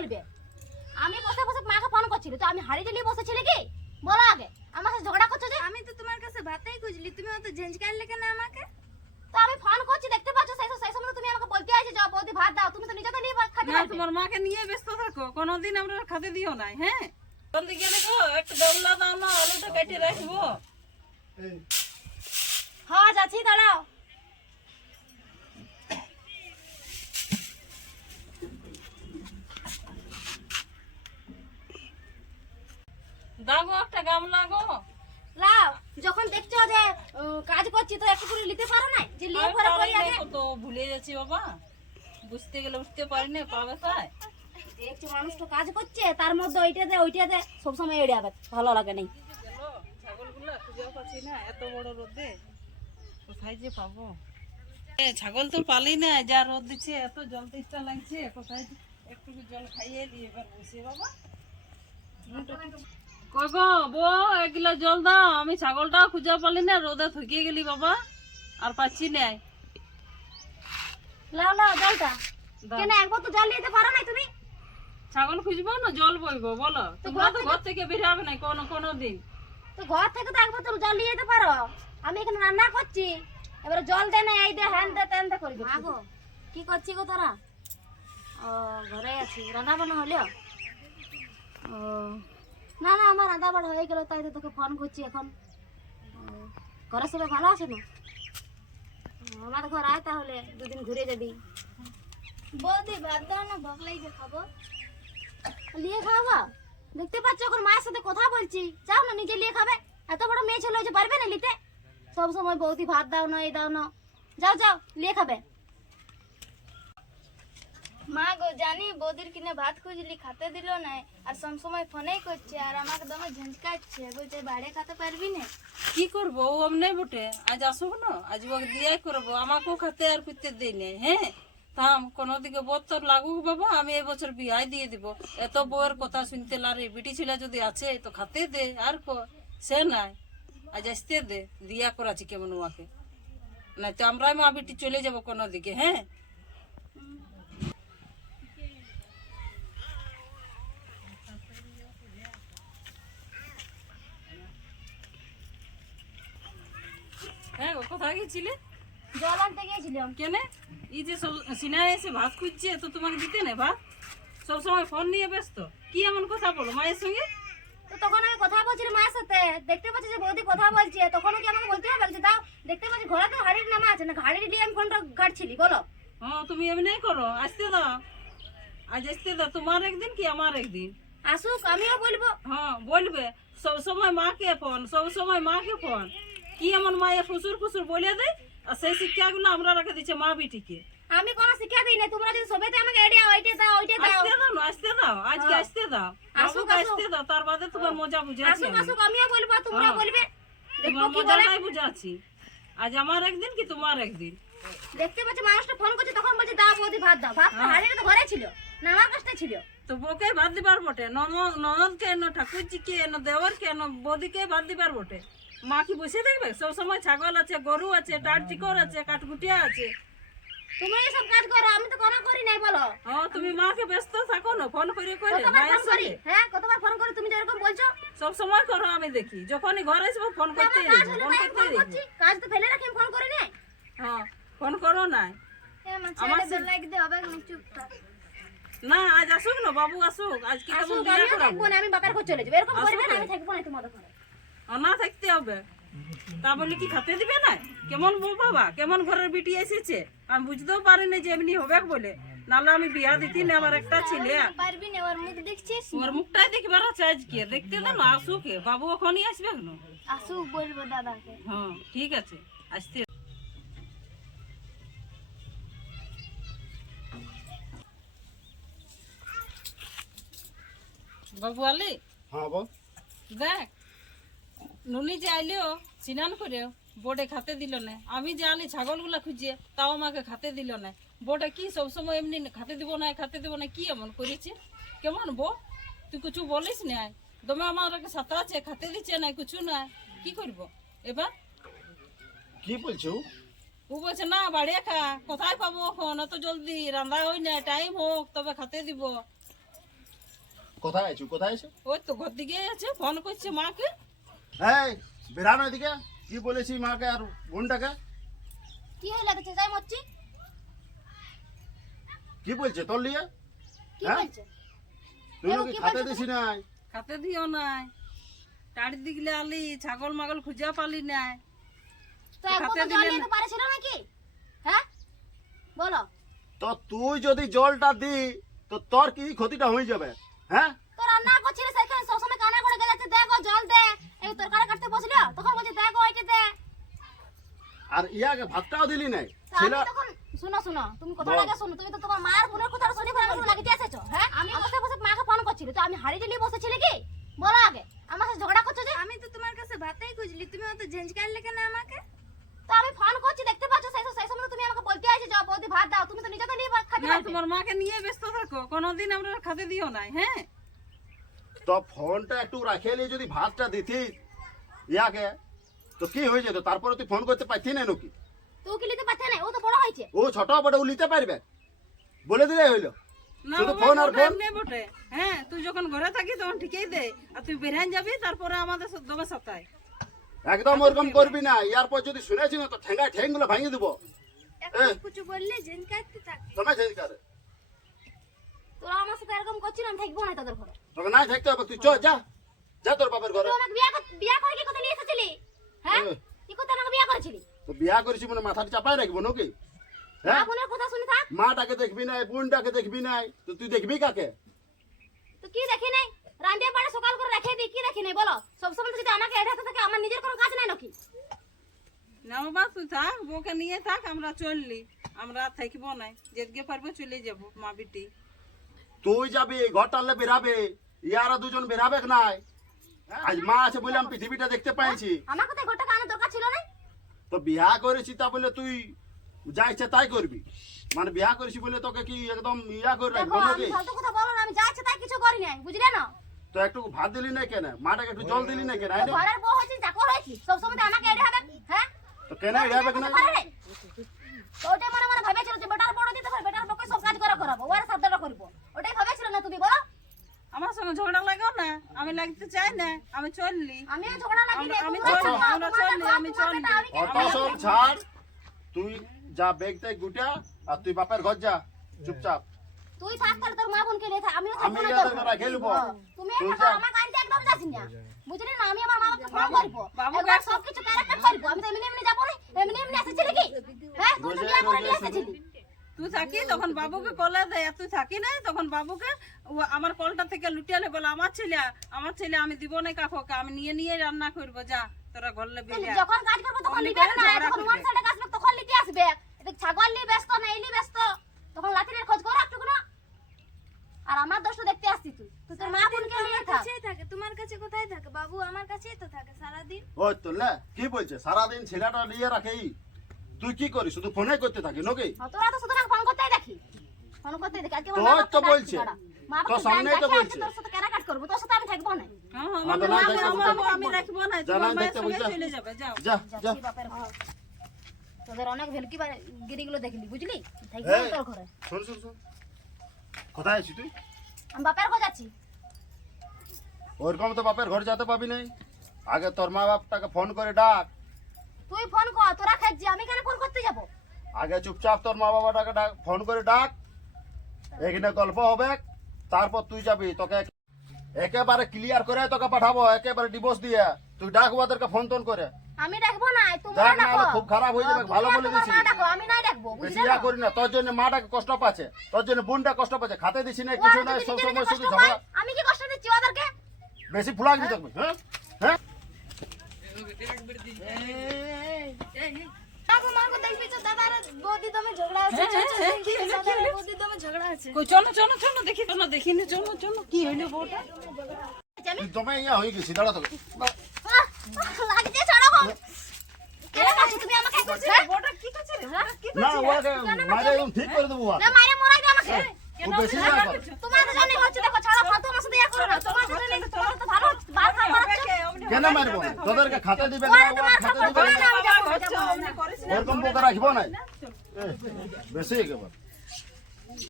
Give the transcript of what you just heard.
বলবে? আমি বসে বসে মাকে ফোন করছিল, তো আমি হাড়িটা নিয়ে বসেছিলে কি? বলো আগে, আমার সাথে ঝগড়া করছো যে? আমি তো তোমার কাছে ভাতই খুঁজলি, তুমি অত ঝেঁঝকাইলে কেন আমাকে? তো আমি ফোন করছি, দেখতে পাচ্ছ সেই সময় তুমি আমাকে বলতে আইছো যাও বৌদি ভাত দাও, তুমি তো নিজে তো নিয়ে ভাত খেতে না, পারবে। তোমার মাকে নিয়ে ব্যস্ত থাকো, কোনোদিন আমরা খেতে দিও নাই। হ্যাঁ, জলদি গেলে গো একটু ডবলা দাও না, আলুটা কেটে রাখবো। হ্যাঁ যাচ্ছি, দাঁড়াও। দাও গো একটা গামলা গো। লাও, যখন দেখছো যে কাজ করছি তো একটু করে নিতে পারো না, যে লিয়ে পরে করি আগে। তো ভুলে যাচ্ছি বাবা, বুঝতে গেলে উঠতে পারি না, পাবে তাই দেখছি মানুষ তো কাজ করছে, তার মধ্যে ওইটা দে সবসময় এড়ে যাবে, ভালো লাগে নাই। ছাগলগুলো খুঁজেও পাচ্ছি না, এত বড় রোদে কোথায় যে পাবো। ছাগল তো পালি না, যা রোদ দিচ্ছে, এত জল তেষ্টা লাগছে, কোথায় একটু জল খাইয়ে দিয়ে এবার বসে বাবা। কই গো বউ, এক গিলাস জল দাও, আমি ছাগলটাও খুঁজে পালি না, রোদে থকিয়ে গেলি বাবা, আর পাচ্ছি না। লাও লাও জলটা। দাও। কেন একবার তো জল নিতে পারো না তুমি? ছাগল খুঁজবো না জল বইবো বলো? তোমরা তো ঘর থেকে বের হবে না কোনো দিন। তো ঘর থেকে তো একবার তো জল নিয়ে যেতে পারো। আমি এখানে রান্না করছি, এবারে জল দে না, এই দে হ্যান দে তেন দে করবি। আগো কি করছি গো তোরা? ও ঘরে আছি, রান্না বান্না হলো? ও না না, আমার রান্না বান্না হয়ে গেল, তাই তো তোকে ফোন করছি এখন। ঘরে সবাই ভালো আছে না? আমার ঘর আয় তাহলে, দুদিন ঘুরে যাবি। বৌদি ভাত দাও না, ভোগ লাগছে, খাবো। নিয়ে খাওয়া দেখতে পাচ্ছ, এখন মায়ের সাথে কথা বলছি, যাও না নিজে নিয়ে খাবে। এত বড় মেয়ে ছেলে হয়েছে, পারবে না নিতে? সব সময় বৌদি ভাত দাও না, এই দাও না। যাও যাও নিয়ে খাবে। মা গো, জানি বৌদির কিনে ভাত খুঁজলি, খেতে দিল না, আর সবসময় ফোনেই করছে, আর আমাকে দমে ঝেঁঝকাচ্ছে, বলছে বাড়ি খেতে পারবি না। কি করবো, ও আমনে বটে, আজ আসুক না, আজ ওকে দিয়ে করবো, আমাকেও খেতে আর করতে দেই নাই। হ্যাঁ, থাম, কোনো দিকে বত্তর লাগুক বাবা, আমি এবছর বিয়াই দিয়ে দিব। এত বউয়ের কথা শুনতে লারি, বিটি ছিল যদি আছে তো খাতে দে, আর সে নাই, আজ আসতে দে, দিয়া করাছি কেমন ওকে, নাই তো আমরাই মা বিটি চলে যাবো কোনো দিকে। হ্যাঁ, হ্যাঁ গো, কোথায় গেছিলে? জল আনতে গিয়েছিলাম। কেন এই যে সব সিনারে এসে ভাত খুঁজছে, তো তোমাকে দিতে নেই ভাত? সবসময় ফোন নিয়ে ব্যস্ত, কি এমন কথা বলো মায়ের সঙ্গে? তো তখন আমি কথা বলছিলাম মায়ের সাথে, দেখতে পাচ্ছি যে বৌদি কথা বলছে, তখন কি আমাকে বলতে হবে যে দাও? দেখতে পাচ্ছি ঘরে তো হাড়ির নামা আছে না, হাড়ির দিয়ে আমি ফোনটা ঘাটছিলি, বলো? হ্যাঁ, তুমি এমনি করো, আসতে দাও, আজ আসতে দাও, তোমার একদিন কি আমার একদিন। আসুক, আমিও বলবো। হ্যাঁ বলবে, সব সময় মাকে ফোন, সব সময় মাকে ফোন, কি এমন মায়ে ফুসুর ফুসুর বলে দেয়, আর সেই শিক্ষাগুলো আমরা রেখে দিচ্ছে মা বিটিকে। আমি কোনো শিক্ষা দিই না, তোমরা যদি সবাই আমাকে এডিয়া ওইটা দাও ওইটা দাও। আসতে দাও না, আসতে দাও, আজকে আসতে দাও, আসুক, বাবুকে আসুক। আসতে দাও, তার বাদে তোমার মজা বুঝাচ্ছি আসুক আমি। আসুক, আমিও বলবো, তোমরা হ্যাঁ। বলবে। দেখবো তোমার কি বলে। মজাটাই বুঝাচ্ছি, আজ আমার একদিন কি তোমার একদিন। দেখতে পাচ্ছি মানুষটা ফোন করছে, তখন বলছে দাও বৌদি ভাত দাও। ভাত তো হাড়িটা তো ঘরে ছিল না, আমার কাছে ছিল। তো বউকে ভাত দিবার বটে, ননদ কেন, ঠাকুরজি কেন, দেওয়ার কেন, বৌদিকে ভাত দিবার বটে। মা কি বসে দেখবে? সব সময় ছাগল আছে, গরু আছে, টাট চিকর আছে, কাঠকুটিয়া আছে। তুমি এইসব কাজ করো, আমি তো কোনো করি নাই, বলো? হ্যাঁ, তুমি মাকে ব্যস্ত থাকো না, ফোন করে কতবার মায়ের ফোন করি? সঙ্গে হ্যাঁ, কতবার ফোন করি, তুমি যেরকম বলছো। সব সময় করো, আমি দেখি যখনই ঘরে আসবো ফোন করতেই আমার কাজ দেখবো, হলে ফোন তাই ফোন করতেই করছি, দেখবো। কাজ তো ফেলে রাখি, আমি ফোন করি নাই। হ্যাঁ, ফোন করো না। আমার আমার ছেলে লাগতে হবে না, চুপ থাক। না, আজ আসুক না, বাবু আসুক, আজ কি কেমন আসুক, বিয়া আমিও করাবো। থাকবো না, আমি বাপের ঘর চলে যাবো। এরকম আসুক করবে না, না। আমি থাকবো না তোমাদের ঘরে। না থাকতে হবে, তা বলে কি খেতে দিবে না? কেমন বউ বাবা, কেমন ঘরের বিটি এসেছে, আমি বুঝতেও পারি না যে এমনি হবে বলে, নাহলে আমি বিয়া দিতি না, আমার একটা ছেলে। পারবি না, ওর মুখ দেখছিস? তোমার মুখটাই দেখবার আছে আজকে, দেখতে দাও না, আসুক, বাবু ওখানেই আসবে কেন? আসুক, বলবো দাদাকে। হ্যাঁ ঠিক আছে, আসতে। বাবু আলি, হ্যাঁ বল। দেখ নুনি যে আইলেও স্নান করে বোর্ডে খাতে দিল না, আমি যে আলি ছাগলগুলা খুঁজিয়ে, তাও আমাকে খাতে দিল না। বোর্ডে কি সবসময় এমনি খাতে দিব না, খাতে দিব না, কি এমন করেছে? কেমন বো, তুই কিছু বলিস না, দমে আমার সাথে আছে, খাতে দিচ্ছে না, কিছু না, কি করবো এবার? কি বলছো? ও বলছে না, বাড়িয়ে খা, কোথায় পাবো এখন, এত জলদি রান্না হয় না, টাইম হোক তবে খাতে দিব। কোথায় আছো কোথায় আছো? ওই তো ঘর দিকে আছে, ফোন করছে মাকে। এই বেরানো এদিকে। কি বলেছি মাকে আর বোনটাকে? কি হয়ে লাগছে যাই মরছি? কি বলছে তোর লিয়ে? কি হ্যাঁ? বলছে? তুই এও নাকি কি খাতে বলছে দিছি নাই? খাতে দিও নাই, টাড়ি দিগলে আলি ছাগল মাগল খুঁজা পালি নাই। তো একবার খাতে তো জল দিলে নিতে পারেছিল নাকি? হ্যাঁ বলো। তো তুই যদি জলটা দি তো তোর কি ক্ষতিটা হয়ে যাবে? হ্যাঁ তো রান্না করছিস সেখানে সবসময় কানা করে গেছে, দেখো জল দে, এই তরকারি কাটতে বসলো তখন বলছে দেখো এটা দে। আর ইয়াকে ভাতটাও দিলি নাই তা আমি ছেলে। তখন শুনো শুনো, তুমি কথা বল। লাগে শোনো, তুমি তো তোমার মার বোনের কথা শুনে করে আমার লাগিতে এসেছো। হ্যাঁ আমি বসে বসে মাকে ফোন করছিল, তো আমি হাড়ি নিয়ে বসেছিলি কি? বলো আগে, আমার সাথে ঝগড়া করছো যে? আমি তো তোমার কাছে ভাতেই খুঁজলি, তুমি অত ঝেঁঝকাইলে কেন আমাকে? তো আমি ফোন করছি, দেখতে পাচ্ছ সেই সময় তো তুমি আমাকে বলতে আইছো যাও বৌদি ভাত দাও, তুমি তো নিজে তো নিয়ে ভাত খাতে না, পারবে। তোমার মাকে নিয়ে ব্যস্ত থাকো, কোনোদিন আমরা খাতে দিও নাই। হ্যাঁ, তো ফোনটা একটু রাখে নিয়ে যদি ভাতটা দিতি ইয়াকে তো কি হয়ে যেত? তারপরে তুই ফোন করতে পারতি না নাকি? তুই কি নিতে পারছে না? ও তো বড় হয়েছে। ও ছোট বড় ও নিতে পারবে, বলে দিলে হইলো। না শুধু বাবা, ফোন আর ওটা ফোন। এমনি বটে। হ্যাঁ, তুই যখন ঘরে থাকি তখন ঠিকই দে, আর তুই বেরহান যাবি তারপরে আমাদের দমে সপ্তাহে। একদম ওরকম করবি না, ইয়ার পর যদি শুনেছি না তো ঠেঙ্গা ঠেঙ্গুলো ভাঙিয়ে দিব। একটু কিছু বললে ঝেঁঝকাইতে থাক। তোমায় চেঞ্জ করে তোরা আমার সাথে এরকম করছিস, আমি থাকবো না তোদের ঘরে। তোকে নাই থাকতে হবে, তুই চ যা যা তোর বাপের ঘরে। তুই আমাকে বিয়া করে কি কথা নিয়ে এসেছিলি? হ্যাঁ কি কথা আমাকে বিয়া করেছিলি? তো বিয়া করেছি মানে মাথাটা চাপায় রাখবো নাকি? মা হ্যাঁ, বোনের কথা শুনে থাক। মাটাকে দেখবি নাই, বোনটাকে দেখবি নাই, তো তুই দেখবি কাকে? তো কি দেখি নাই? রান্ধিয়ে পাড়ে সকাল করে রেখে দিই, কি দেখি নাই বলো? সবসময় যদি আমাকে এড়াতে থাকে, আমার নিজের কোনো কাজ নাই নাকি? না বাবা, তুই থাক, বউকে নিয়ে থাক, আমরা চললি, আমরা আর থাকবো নাই, যেদিকে পারবো চলে যাবো মা বিটি। তুই যাবি ঘরটালে বেরাবে, ইয়ারা দুজন বেরাবে নাই। আজ মা আছে বললাম পৃথিবীটা দেখতে পাইছি। আমাকে তো ঘরটা কানের দরকার ছিল না। তো বিয়া করেছি তা বলে তুই যা ইচ্ছা তাই করবি? মানে বিয়া করেছি বলে তোকে কি একদম ইয়া করে দেখো রাখবো আমি নাকি? ফালতু কথা বলো না, আমি যা ইচ্ছে তাই কিছু করি নাই, বুঝলে না? তো একটু ভাত দিলি না কেন? মাটাকে একটু জল দিলি না কেন? তো ঘরের বউ হয়েছি, চাকর হয়েছি, সবসময় তো আমাকে এড়ে হবে। হ্যাঁ তো কেন এড়াবে কেন? তো ওটাই মনে মনে ভেবেছিল যে বেটার বড় দিতে হবে, বেটার বউকে সব কাজ করে করাবো, ওর সাধ্যটা করবো, ওটাই ভেবেছিল না তুমি বলো? আমার সঙ্গে ঝগড়া লাগাও না, আমি লাগতে চাই না, আমি চললি। আমিও ঝগড়া লাগি রে, আমি তোমরা চললি, থাকো, আমরা তোমাদের চললি, ঘর, আমি তোমাদের চললি। টা, আমি কেন অত করবো? সব ছাড়, তুই যা ব্যাগ থেকে গুটা আর তুই বাপের ঘর যা চুপচাপ। তুই থাক তাহলে তোর মা বোনকে নিয়ে থাক, আমিও আমি থাকবো না এদের তোর ঘরে ঘরে। খেলবো। তুমি তুই থাকো, যা। আমার কাছে একদম যাস না, বুঝলি না? আমি আমার মা বাবাকে ফোন করবো, বাবু একবার সবকিছু ক্যারেক্টার করবো। আমি তো এমনি এমনি যাবো না, এমনি এমনি এসেছিলি কি? হ্যাঁ তুই তো বিয়ে করে নিয়ে এসেছিলি। তুই থাকি তখন বাবুকে কলে দেয়, আর তুই থাকি না তখন বাবুকে আমার কলটা থেকে লুটিয়ে নে, বলে আমার ছেলে আমি দিব না কাকুকে, আমি নিয়ে নিয়ে রান্না করবো, যা তোরা ঘরলে তুই বেরিয়ে। যখন কাজ করবো তখন অমনি নিবে করে না, ঝগড়া যখন করবে। মন সাইডে আসবে তখন লিতে আসবে। এটা ছাগল নিয়ে ব্যস্ত না, এই নিয়ে ব্যস্ত, তখন লাঠির খোঁজ করো একটু না। আর আমার দোষটা দেখতে আসছিস তুই, তুই তোর মা বোনকে নিয়ে আমার থাক। কাছেই থাকে, তোমার কাছে কোথায় থাকে? বাবু আমার কাছেই তো থাকে সারাদিন। ওই তো লে কি বলছে সারাদিন ছেলেটা নিয়ে রাখেই, তুই কি করিস? শুধু ফোনে করতে থাকি নাকি? তোরা তো শুধু ফোন করতেই দেখি, ফোন করতেই দেখি। আজকে আমার তোর মা তো বাপকে বলছে। ডাকছি, দাঁড়া। মা তোর বাপকে সামনেই তো ডাকছি, বলছে। তোর সাথে ক্যারাকাট করবো, তোর সাথে আমি থাকবো না। হ্যাঁ, আমার তো না দেখতে বলতে- আমি রাখবো না, যা না তোমার মায়ের দেখতে সঙ্গে বলতে। চলে যাবে, যাও। যা যা। যাচ্ছি বাপের ঘর। তোদের অনেক ভেলকি গিরিগুলো দেখলি, বুঝলি? থাকবো এই, না তোর ঘরে। শোন শোন শোন, কোথায় আছিস তুই? আমি বাপের ঘর যাচ্ছি। ওরকম তো বাপের ঘর যেতে পাবি নাই। আগে তোর মা বাপটাকে ফোন করে ডাক। তুই ফোন কর, তোরা খাচ্ছি, আমি কেন ফোন করতে যাবো? আগে চুপচাপ তোর মা বাবাটাকে ডাক, ফোন করে ডাক, এখানে গল্প হবে, তারপর তুই যাবি। তোকে একেবারে ক্লিয়ার করে তোকে পাঠাবো, একেবারে ডিভোর্স দিয়ে। তুই ডাক ওদেরকে ফোন টোন করে। আমি ডাকবো না, তোমরা ডাক না ডাকো। হলে খুব খারাপ হয়ে যাবে, তুমি ভালো আর বলে তোমার দিছি। মা ডাকো, আমি নাই ডাকবো, বেশি বুঝলে ইয়া না? করি না, তোর জন্য মাটাকে কষ্ট পাচ্ছে, তোর জন্য বোনটা কষ্ট পাচ্ছে, খাতে দিছি না ও কিছু আর নাই, যদি সব নিজে সময় নিজে শুধু কষ্ট ঝগড়া। পায়, আমি কি কষ্ট দিচ্ছি ওদেরকে? বেশি ফুলাগি থাকবে। হ্যাঁ হ্যাঁ, বাবু মাকে দেখবি তো, দাদার বৌদি দমে ঝগড়া আছে। হ্যাঁ, হ্যাঁ, কি হলো, কি হলো? বৌদি দমে ঝগড়া আছে। কই, চলো চলো চলো, দেখি তো না, দেখিনি, চলো চলো, কি হইলো বউটা? তুই জমে ইয়া হয়ে গেছি, দাঁড়া তোকে। আহ, লাগছে, ছাড়ো গো। কেন মারছো তুমি আমাকে? হ্যাঁ? বউটা কি করছে রে? বউটা কি না করছে? ওকে মারে একদম ঠিক করে দেবো। না মাইরে মরাই দাও আমাকে। ও বেশি ইয়া কর। তোমার তো জানি হচ্ছে, দেখো ছাড়ো, ফালতু আমার সাথে ইয়া করো না। তোমার সাথে নেই, তোমার তো ভালো বাল খাওয়া মারাচ্ছো। কেন মারবো না? তোদেরকে খাতে দিবে না, ওরা ও তোমার খাতে সাথে দিবে না। না, আমি যাবো, হচ্ছে, যাবো। অমনি করিস না। ওরকম বোকা রাখবো না। বেশি একেবারে।